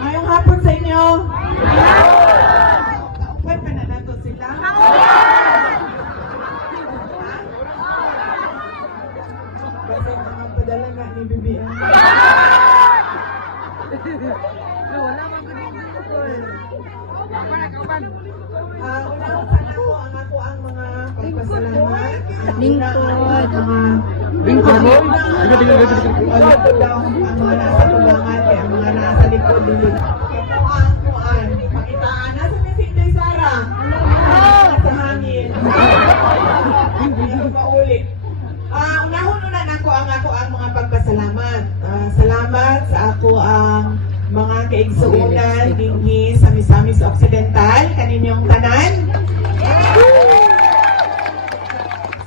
Ngayong hapon sa inyo. Kaupan pa na nato sila. Kasi mga padala nga ni Bibian. Unang ako ang mga pagpasalamat. Lingkod. Ang mga nasa tulangan, ang mga nasa likod dito. Kuan, pakitaan. Nasa may Sinday Sara? Sa hangin. Hindi ako maulit. Unahon-una na ako ang mga pagpasalamat. Salamat sa ako ang mga kaigsuunan dinhi sa Misamis Occidental, kaninyong tanan.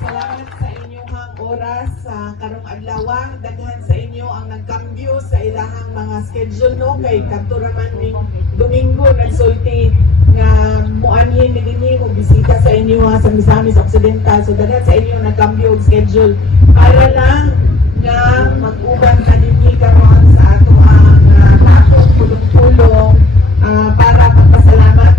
Salamat sa inyong oras sa karong adlaw. Daghan sa inyo ang nagkambyo sa ilahang mga schedule no kay kadto raman ning Domingo nagsulti nga muanhin ni dinhi mo bisita sa inyo sa Misamis Occidental. So daghan sa inyo nagkambyo og schedule para lang nga mag-uban na dinhi karon sa ato ang tulong-tulong para pagpasalamat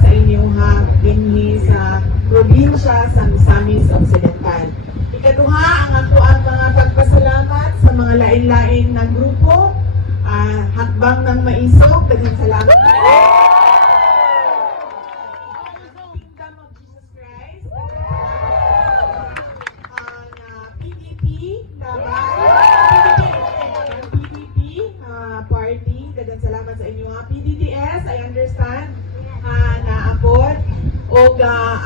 sa inyong dinhi sa probinsya sa Misamis Occidental. Ikaduha, ang mga pagpasalamat sa mga lain-lain na grupo, Hakbang ng Maisog, daghang salamat. Kingdom of Jesus Christ, PDP, party, daghang salamat sa inyo. PDDS, I understand, naabot. O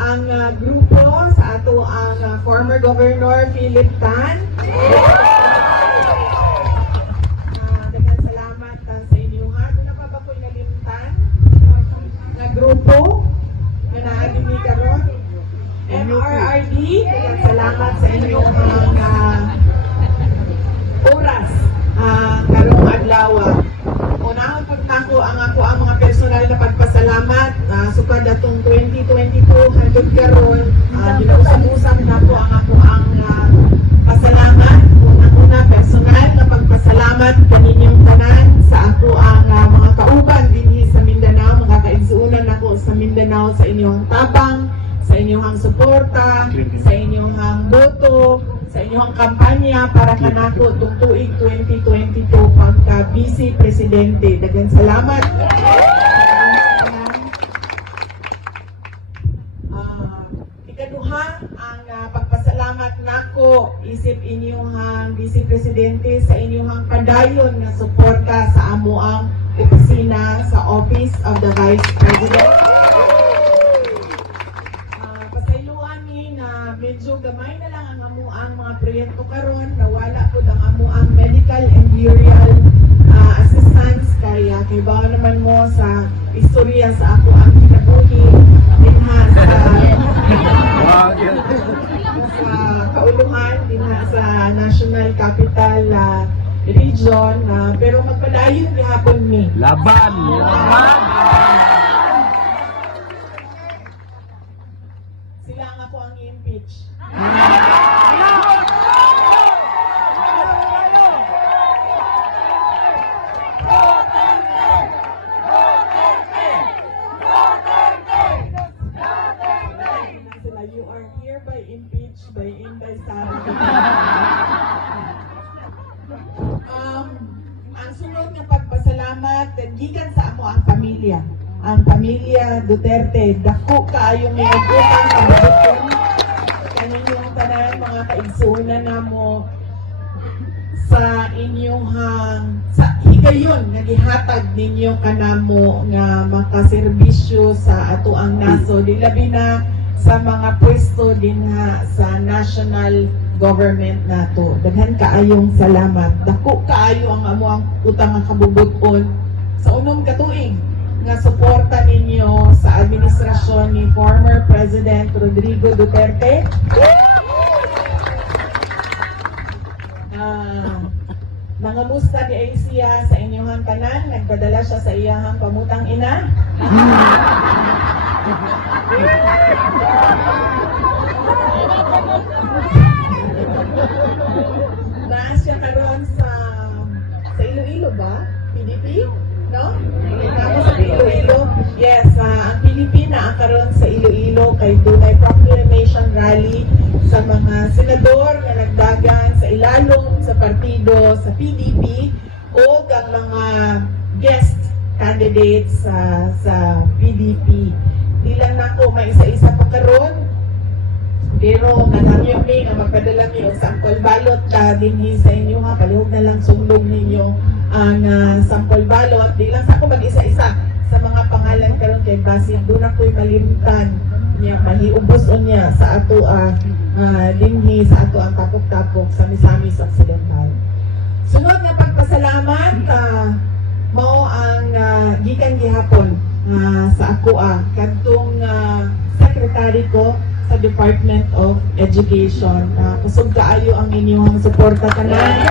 ang grupo sa ato ang former Governor Philip Tan. Daghang salamat sa inyo ha. Doon na pa ba ko'y nalimtan? Na grupo na naadimi karon. MRRD, daghang salamat sa inyo oras karong adlaw. Unahon pag nako ang mga personal na pagpasalamat sukad atong 2022 hangtod karon ginausap-usap nako ang pasalamat una personal na pagpasalamat kaninyong tanan sa ako ang mga kauban dinhi sa Mindanao, mga kaigsuonan nako sa Mindanao, sa inyong tapang, sa inyong suporta, sa inyong boto, sa inyong kampanya para kanako tung tuig 2022 pagka Vice Presidente. Daghang salamat. Ikaduha ang pagpasalamat nako isip inyong Vice Presidente sa inyong padayon na suporta sa amo ang opisina sa Office of the Vice President. Medyo gamay na lang ang amuang mga proyekto karon, nawala po ang amuang medical and burial assistance kaya kay ba naman mo sa istorya sa ako ang kinabuhi dinha sa kauluhan dinha sa National Capital Region pero magpadayon gihapon mi laban sila nga po ang i-impeach. Sila, you are hereby impeached by Inday Sara. Ang sunod ng pagpasalamat gikan sa amo ang pamilya. Ang pamilya Duterte, dako kaayo may utang kabubuton kaninyong tanan mga kaigsuonan namo sa inyong sa higayon nga gihatag ninyo kanamo nga makaserbisyo sa ato ang nasod labi na sa mga pwesto dinha sa national government nato. Daghan kaayong salamat. Dako kaayo ang amo ang utang nga kabubuton sa unong katuig nga suporta ninyo sa administrasyon ni former President Rodrigo Duterte. Nangamusta di ay siya sa inyong tanan, nagpadala siya sa iyahang pamutang ina. PDP, no? Ako sa Iloilo. Yes, ang PDP na karon sa Iloilo kay dunay proclamation rally sa mga senador nga nagdagan sa ilalom sa partido sa PDP o ang mga guest candidates sa PDP. Di lang nako may isa-isa pa karon. Pero kanami yung nga magpadala niyo og sample balot dinhi sa inyo ha, palihog na lang sundog ninyo ang sample balot. Di lang sa ako mag-isa-isa sa mga pangalan karon kay basig doon ako'y malimtan niya mahiubos niya sa ato dinhi sa ato ang tapok-tapok sa Misamis Occidental. Sunod nga pagpasalamat mao ang gikan gihapon sa ako kadtong secretary ko sa Department of Education. Kusog kaayo ang inyong suporta tanan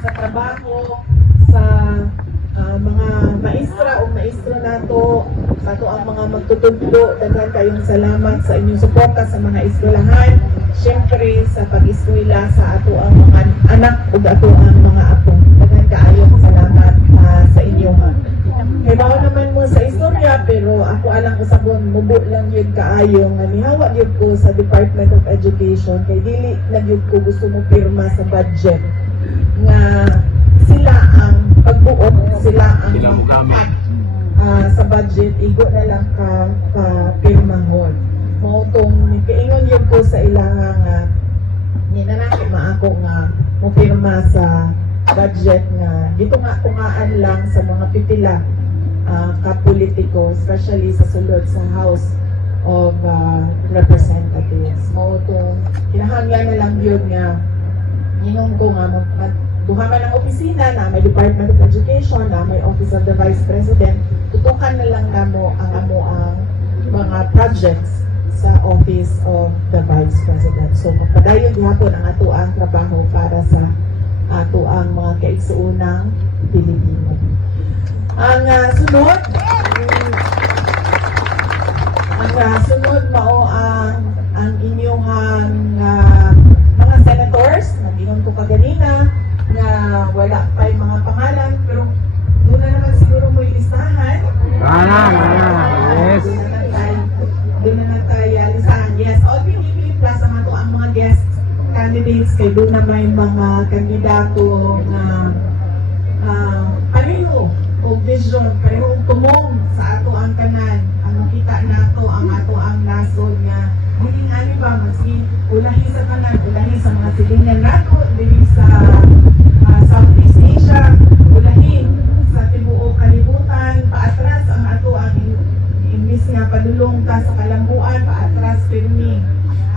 sa trabaho sa mga maestra o maestro nato, sa ato ang mga magtutugdo. Daghan kayong salamat sa inyong suporta sa mga eskwelahan. Siyempre sa pag-eskwela sa ato ang mga anak o ato ang mga apo. Daghan kaayong salamat sa inyo ha. Kay mao naman mo sa istorya pero ako alang usabon mubo lang yun kaayo nga nihawa yun ko sa Department of Education kay dili na yun ko gusto mo pirma sa budget nga sila ang pagbuot, sila ang impact sa budget, igo na lang ka pirmahon. Mao tong kaingon yun ko sa ilang ninanaki maako nga mo pirma sa budget nga dito nga tungaan lang sa mga pipila kapolitiko, especially sa sulod sa House of Representatives. Mao itong kinahanglan na lang yun nga inong ko nga duhaman ng opisina na may Department of Education, na may Office of the Vice President, tutukan na lang namo ang mga projects sa Office of the Vice President. So magpadayon gihapon ang ato ang trabaho para sa ato ang mga kaigsuunang Pilipino. Ang sunod mao ang inyong mga senators na gingon ko kaganina nga wala pa yung mga pangalan pero doon na naman siguro mo ilistahan. Yes. Doon na tayo listahan. Yes, all PDP plus ang ato ang mga guest candidates kay doon na may mga kandidato na pareho o vision, pareho tumong sa ato ang tanan, ang makita nato ang ato ang nasod nga hindi ani ba maski ulahi sa tanan, ulahi sa mga silingan nato dili sa Southeast Asia, ulahi sa tibuok kalibutan, paatras ang ato ang imbis nga padulong ta sa kalambuan, paatras pirmi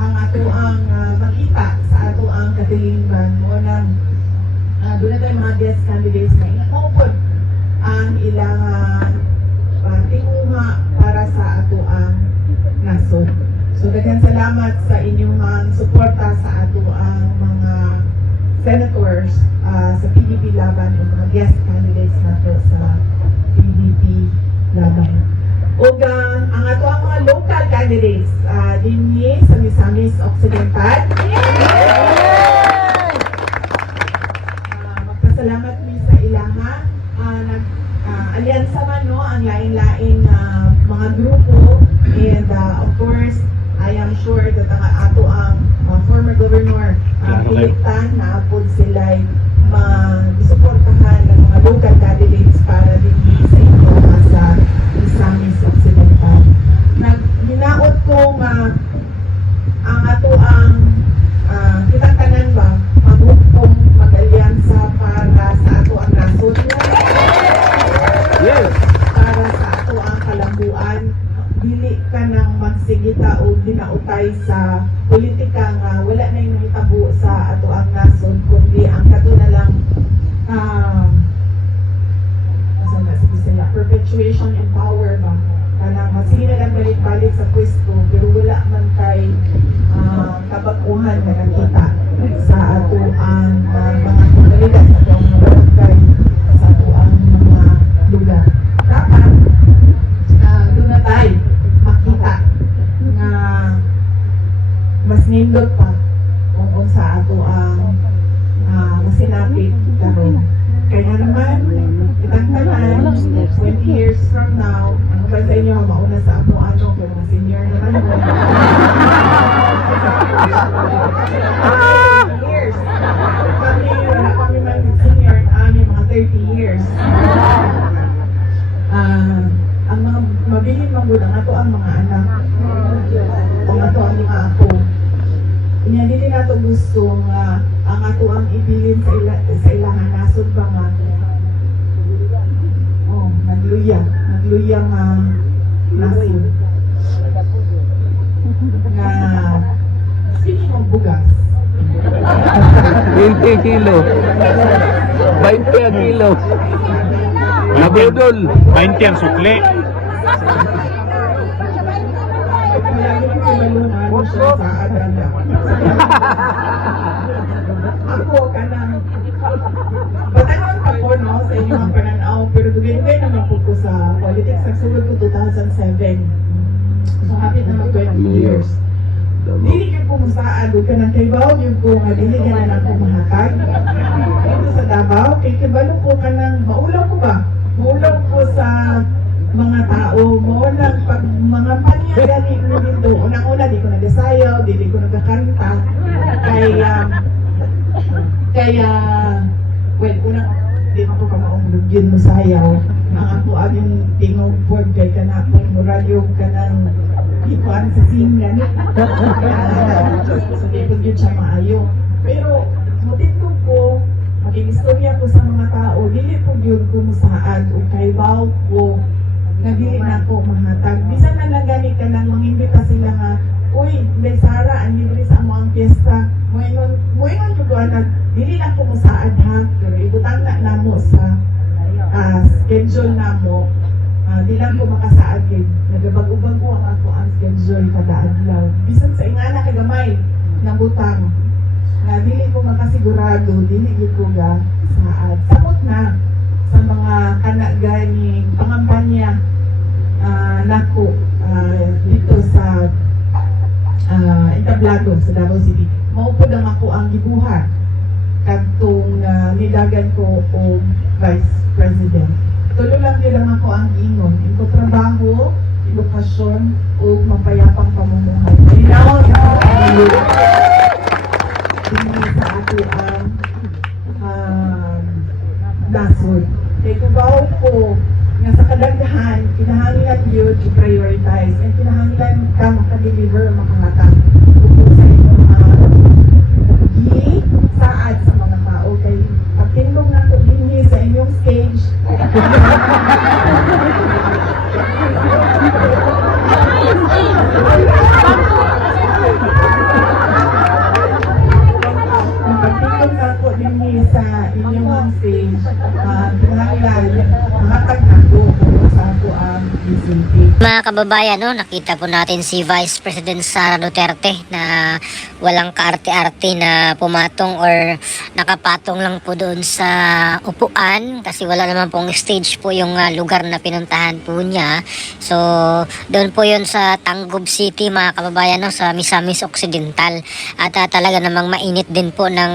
ang ato ang makita sa ato ang katilingban mo nang doon na tayo mga guest candidates na inaupod ang ilang tinguha para sa ato ang nasod. So daghang salamat sa inyong suporta sa ato ang mga senators sa PDP laban o mga guest candidates nato sa PDP laban. O ang ato ang mga local candidates dinhi sa Misamis Occidental. Magpasalamat mi sa ilaha. Alyansa man no ang lain-laing mga grupo and of course I am sure that ang ato ang former governor Piliktan na apod sila'y mag-suportahan ng mga local candidates para din sa inyo sa Misamis Occidental. Hinaot ko ang ato ang kitang tanan ba maghukom mag-alyansa para sa ato ang nasod. Yes. Para sa ato ang kalambuan, dili ka nang magsigita o dinautay sa politika nga wala na yung hitabo sa ato ang nasod, kundi ang kato na lang perpetuation in power ba? Kanang sige na lang balik-balik sa pwesto pero wala man kay kabakuhan na nakita sa ato ang mga komunidad sa ato ang mga barangay sa ato ang mga lugar. Dapat doon na tayo makita na mas nindot pa kung sa ato ang masinapit karon. mauna sa amo ano, kaya mga senior na lang. Years. Wala kami man senior, mga 30 years. Ang mga mabilin manggod ang ato ang mga anak. Ang ato ang mga ako. Kanya dili nato gusto nga ang ato ang ibilin sa ilahan nasod ba nga nagluya nga nasod nga speaking of bugas 20 kilo. 20 ang kilo. Nabudol. 20 ang sukli. Ako ka nang patanon pa po no sa inyong mga pananaw pero dugay naman po sa politics nagsulod ko 2007 so hapit na mag 20 years dili ka po musaad ka nang kaybaw yung po nga dili ka na lang po mahatag dito sa Davao kay kibalo ko ka nang maulaw ko ba maulaw ko sa mga tao mo lang pag mga panya gani ko dito unang-una di ko nagasayaw dili ko nagkakanta kaya well unang di ko pa maunglugin mo sayaw ang ako yung tingog board kay kanapong muralyog ka ng ikuan sa singan so di ko yun siya maayo pero mutito ko maging istorya ko sa mga tao dili po yun kumusaad o kaybaw ko nga dili na ko mahatag bisan na lang gani ka nang mangimbita sila nga uy may Sara ang libre sa among piyesta moingon yung kuanan dili lang ko musaad ha pero ibutang na namo sa schedule namo di lang ko makasaad kay nagabag-ubag ko ang ako ang schedule kada adlaw bisan sa ingana kay gamay na butang nga dili ko makasigurado dili gyud ko ga saad samot na sa mga kanaganing pangampanya nako dito sa entablado sa Davao City mao po lang ako ang gibuhat kadtong nidagan ko og Vice President tulo lang yun lang ako ang ingon ko trabaho edukasyon ug mapayapang pamumuhay now hindi sa ato ang nasod kay kubaw ko nga sa kadaghan kinahanglan yun i-prioritize and kinahanglan ka makadeliver makahatag kung sa inyong saad sa mga tao kay pagtindog na ko dinhi sa inyong stage pagtindog na ko dinhi sa inyong stage kinahanglan mahatag na ko kung sa ako ang DCP. Mga kababayan, no, nakita po natin si Vice President Sara Duterte na walang kaarte-arte na pumatong or nakapatong lang po doon sa upuan kasi wala naman pong stage po yung lugar na pinuntahan po niya. So, doon po yun sa Tangub City mga kababayan, no, sa Misamis Occidental. At talaga namang mainit din po ng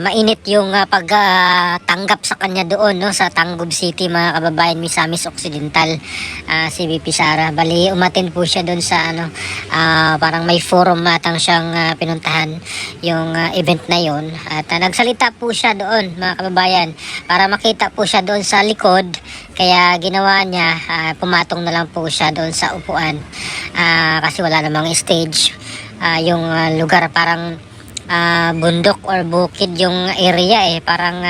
mainit yung pagtanggap sa kanya doon, no, sa Tangub City mga kababayan, Misamis Occidental. Si VP Sara. Bali, umattend po siya doon sa parang may forum matang siyang pinuntahan yung event na yon. At nagsalita po siya doon mga kababayan para makita po siya doon sa likod. Kaya ginawa niya, pumatong na lang po siya doon sa upuan kasi wala namang stage. Yung lugar parang bundok or bukid yung area parang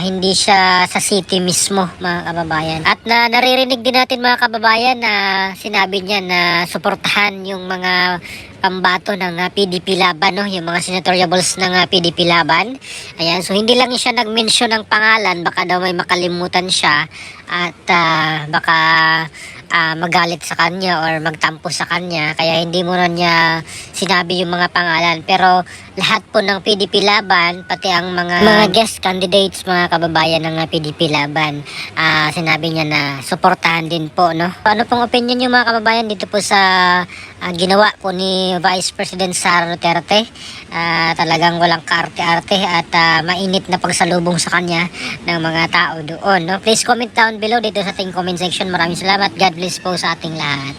hindi siya sa city mismo mga kababayan. At naririnig din natin mga kababayan na sinabi niya na suportahan yung mga pambato ng PDP Laban, no? Yung mga senatoriables ng PDP Laban. Ayan, so hindi lang siya nag-mention ng pangalan, baka daw may makalimutan siya at baka magalit sa kanya or magtampo sa kanya, kaya hindi mo na niya sinabi yung mga pangalan. Pero lahat po ng PDP Laban, pati ang mga guest candidates mga kababayan ng PDP Laban, sinabi niya na suportahan din po, no? Ano pong opinion niyo mga kababayan dito po sa ginawa po ni Vice President Sara Duterte. Talagang walang kaarte-arte at mainit na pagsalubong sa kanya ng mga tao doon. No? Please comment down below dito sa ating comment section. Maraming salamat. God bless po sa ating lahat.